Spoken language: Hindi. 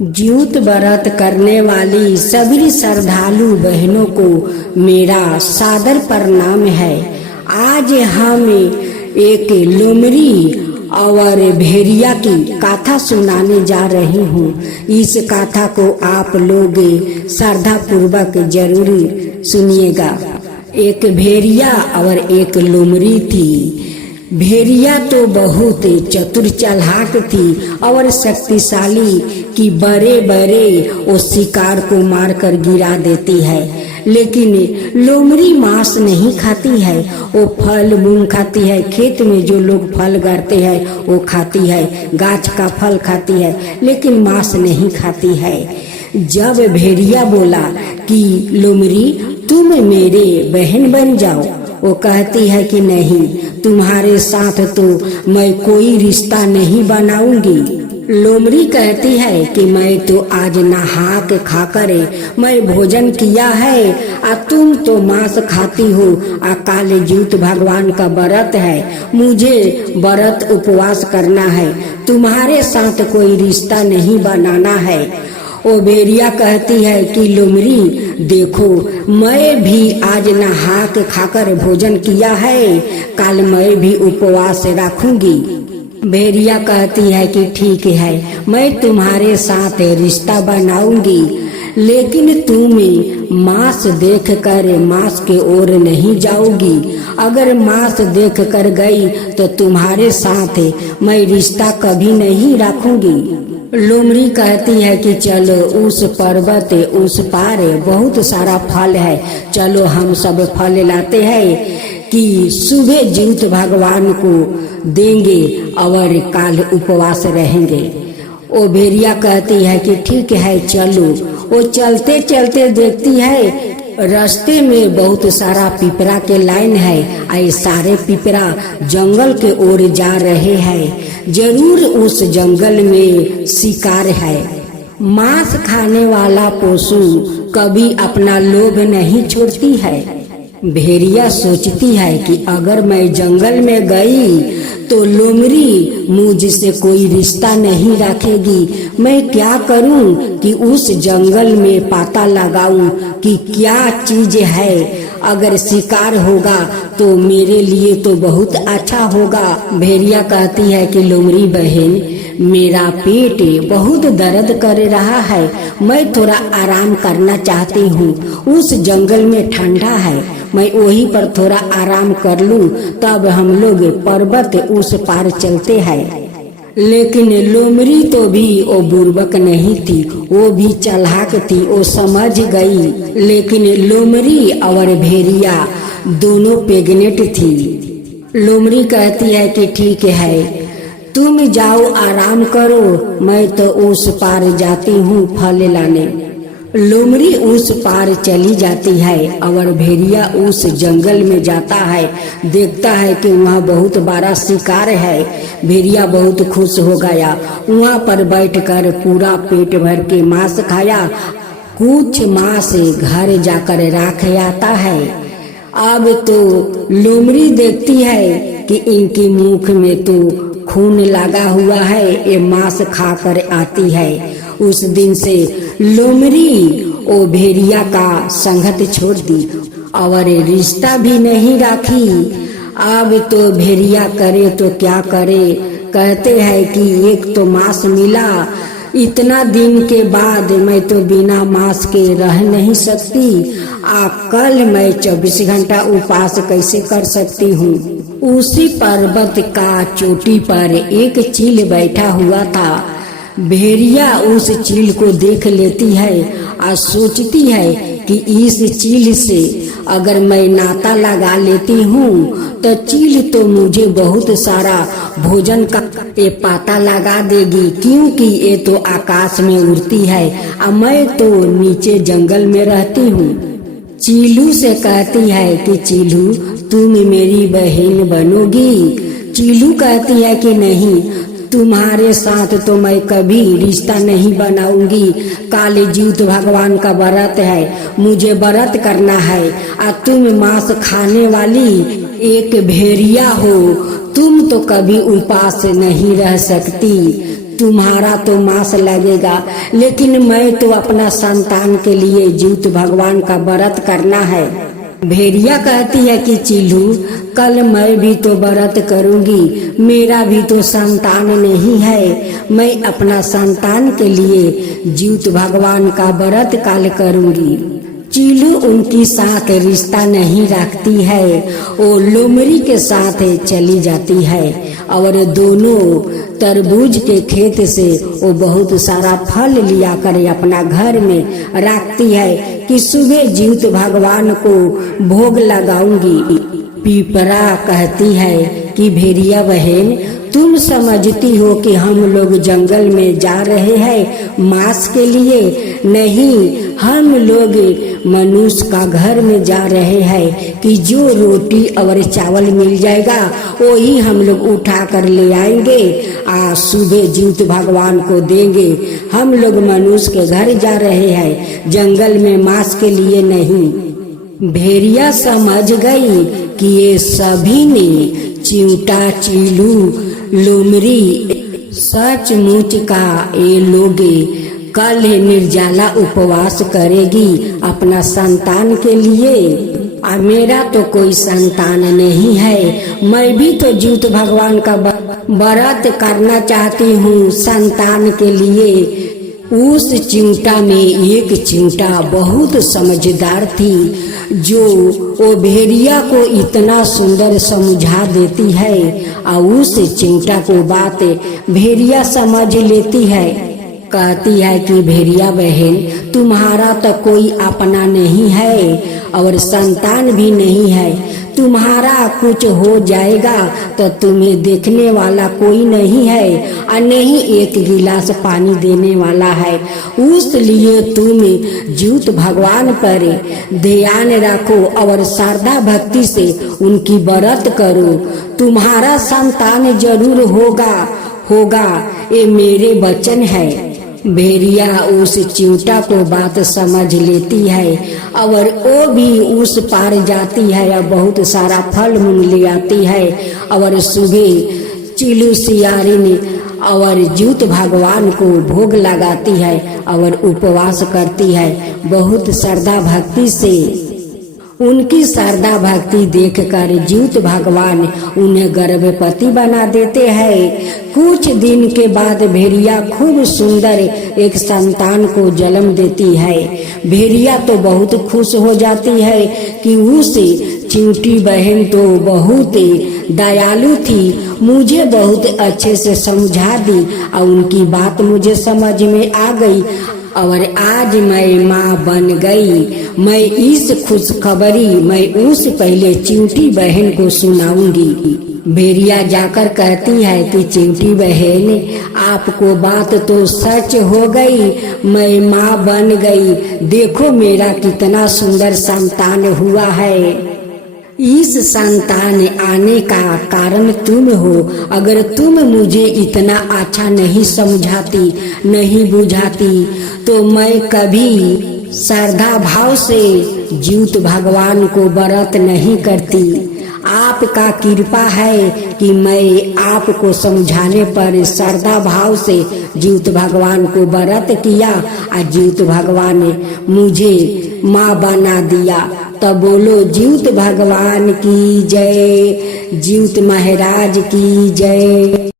ज्योत व्रत करने वाली सभी श्रद्धालु बहनों को मेरा सादर प्रणाम है। आज हम एक लोमड़ी और भेड़िया की कथा सुनाने जा रही हूँ। इस कथा को आप लोग श्रद्धा पूर्वक जरूर सुनिएगा। एक भेड़िया और एक लोमड़ी थी। भेड़िया तो बहुत चतुर चालाक थी और शक्तिशाली कि बड़े बड़े वो शिकार को मारकर गिरा देती है, लेकिन लोमड़ी मांस नहीं खाती है। वो फल मूंग खाती है, खेत में जो लोग फल गाड़ते हैं वो खाती है, गाछ का फल खाती है, लेकिन मांस नहीं खाती है। जब भेड़िया बोला कि लोमड़ी तुम मेरे बहन बन जाओ, वो कहती है कि नहीं, तुम्हारे साथ तो मैं कोई रिश्ता नहीं बनाऊंगी। लोमड़ी कहती है कि मैं तो आज नहा के खाकर मैं भोजन किया है, और तुम तो मांस खाती हो। काले ज्योत भगवान का व्रत है, मुझे व्रत उपवास करना है, तुम्हारे साथ कोई रिश्ता नहीं बनाना है। वो भेड़िया कहती है कि लोमड़ी देखो, मैं भी आज नहा के खाकर भोजन किया है, कल मैं भी उपवास रखूंगी। भेड़िया कहती है कि ठीक है, मैं तुम्हारे साथ रिश्ता बनाऊंगी, लेकिन तुम मांस देख कर मांस के ओर नहीं जाओगी। अगर मांस देख कर गई तो तुम्हारे साथ मैं रिश्ता कभी नहीं रखूंगी। लोमड़ी कहती है कि चलो उस पर्वत उस पार बहुत सारा फल है, चलो हम सब फल लाते हैं कि सुबह ज्योत भगवान को देंगे और कल उपवास रहेंगे। वो भेड़िया कहती है कि ठीक है चलो। वो चलते चलते देखती है रास्ते में बहुत सारा पिपरा के लाइन है, ये सारे पिपरा जंगल के ओर जा रहे हैं। जरूर उस जंगल में शिकार है। मांस खाने वाला पशु कभी अपना लोभ नहीं छोड़ती है। भेड़िया सोचती है कि अगर मैं जंगल में गई तो लोमड़ी मुझसे कोई रिश्ता नहीं रखेगी। मैं क्या करूं कि उस जंगल में पता लगाऊं कि क्या चीज है। अगर शिकार होगा तो मेरे लिए तो बहुत अच्छा होगा। भेड़िया कहती है कि लोमड़ी बहन, मेरा पेट बहुत दर्द कर रहा है, मैं थोड़ा आराम करना चाहती हूँ। उस जंगल में ठंडा है, मैं वहीं पर थोड़ा आराम कर लूं, तब हम लोग पर्वत उस पार चलते हैं। लेकिन लोमड़ी तो भी वो बुर्बक नहीं थी, वो भी चालाक थी, वो समझ गई। लेकिन लोमड़ी और भेड़िया दोनों प्रेग्नेंट थी। लोमड़ी कहती है कि ठीक है, तुम जाओ आराम करो, मैं तो उस पार जाती हूँ फल लाने। लोमड़ी उस पार चली जाती है और भेड़िया उस जंगल में जाता है। देखता है कि वहाँ बहुत बड़ा शिकार है। भेड़िया बहुत खुश हो गया, वहाँ पर बैठकर पूरा पेट भर के मांस खाया। कुछ मांस घर जाकर रख आता है। अब तो लोमड़ी देखती है कि इनकी मुख में तो खून लगा हुआ है, ये मांस खाकर आती है। उस दिन से लोमड़ी ओ भेड़िया का संगत छोड़ दी और रिश्ता भी नहीं राखी। अब तो भेड़िया करे तो क्या करे। कहते हैं कि एक तो मांस मिला, इतना दिन के बाद मैं तो बिना मांस के रह नहीं सकती। कल मैं 24 घंटा उपवास कैसे कर सकती हूँ। उसी पर्वत का चोटी पर एक चील बैठा हुआ था। भेड़िया उस चील को देख लेती है और सोचती है कि इस चील से अगर मैं नाता लगा लेती हूँ तो चील तो मुझे बहुत सारा भोजन का पता लगा देगी, क्योंकि ये तो आकाश में उड़ती है और मैं तो नीचे जंगल में रहती हूँ। चीलू से कहती है कि चीलू तुम मेरी बहन बनोगी। चीलू कहती है कि नहीं, तुम्हारे साथ तो मैं कभी रिश्ता नहीं बनाऊंगी। काले ज्योत भगवान का व्रत है, मुझे व्रत करना है, और तुम मांस खाने वाली एक भेड़िया हो, तुम तो कभी उपास नहीं रह सकती। तुम्हारा तो मांस लगेगा, लेकिन मैं तो अपना संतान के लिए जीवित भगवान का व्रत करना है। भेड़िया कहती है कि चिल्लू, कल मैं भी तो व्रत करूंगी, मेरा भी तो संतान नहीं है, मैं अपना संतान के लिए जीवित भगवान का व्रत कल करूंगी। चिल्लू उनकी साथ रिश्ता नहीं रखती है, वो लोमड़ी के साथ चली जाती है और दोनों तरबूज के खेत से वो बहुत सारा फल लिया कर अपना घर में रखती है कि सुबह जीवित भगवान को भोग लगाऊंगी। पीपरा कहती है कि भेड़िया बहन, तुम समझती हो कि हम लोग जंगल में जा रहे हैं मांस के लिए? नहीं, हम लोग मनुष्य का घर में जा रहे हैं कि जो रोटी और चावल मिल जाएगा वही हम लोग उठा कर ले आएंगे, आज सुबह जीवित भगवान को देंगे। हम लोग मनुष्य के घर जा रहे हैं, जंगल में मांस के लिए नहीं। भेड़िया समझ गई कि ये सभी ने चिंटा, चिल्लू, लोमड़ी सचमुच का ये लोग कल निर्जला उपवास करेगी अपना संतान के लिए। और मेरा तो कोई संतान नहीं है, मैं भी तो जीवित भगवान का व्रत करना चाहती हूँ संतान के लिए। उस चिंटा में एक चिंटा बहुत समझदार थी, जो वो भेड़िया को इतना सुंदर समझा देती है और उस चिंटा को बात भेड़िया समझ लेती है। कहती है कि भेड़िया बहन, तुम्हारा तो कोई अपना नहीं है और संतान भी नहीं है, तुम्हारा कुछ हो जाएगा तो तुम्हें देखने वाला कोई नहीं है और नहीं एक गिलास पानी देने वाला है। उसलिए तुम जीवित भगवान पर ध्यान रखो और श्रद्धा भक्ति से उनकी व्रत करो, तुम्हारा संतान जरूर होगा, ये मेरे वचन है। भेड़िया उस चिंटा को बात समझ लेती है और वो भी उस पार जाती है और बहुत सारा फल मूल ले आती है और सुबह चिल्लू सियारिन और जीवित भगवान को भोग लगाती है और उपवास करती है बहुत श्रद्धा भक्ति से। उनकी श्रद्धा भक्ति देखकर जीवित भगवान उन्हें गर्भवती बना देते हैं। कुछ दिन के बाद भेड़िया खूब सुंदर एक संतान को जन्म देती है। भेड़िया तो बहुत खुश हो जाती है कि उस चिंटी बहन तो बहुत दयालु थी, मुझे बहुत अच्छे से समझा दी और उनकी बात मुझे समझ में आ गई और आज मैं माँ बन गई। मैं इस खुशखबरी मैं उस पहले चिंटी बहन को सुनाऊंगी। भेड़िया जाकर कहती है कि चिंटी बहन, आपको बात तो सच हो गई, मैं माँ बन गई, देखो मेरा कितना सुंदर संतान हुआ है। इस संतान आने का कारण तुम हो, अगर तुम मुझे इतना अच्छा नहीं समझाती, नहीं बुझाती तो मैं कभी श्रद्धा भाव से जीवित भगवान को व्रत नहीं करती। आपका कृपा है कि मैं आपको समझाने पर श्रद्धा भाव से जीवित भगवान को व्रत किया और जीवित भगवान ने मुझे माँ बना दिया। तब बोलो जीवित भगवान की जय, जीवित महाराज की जय।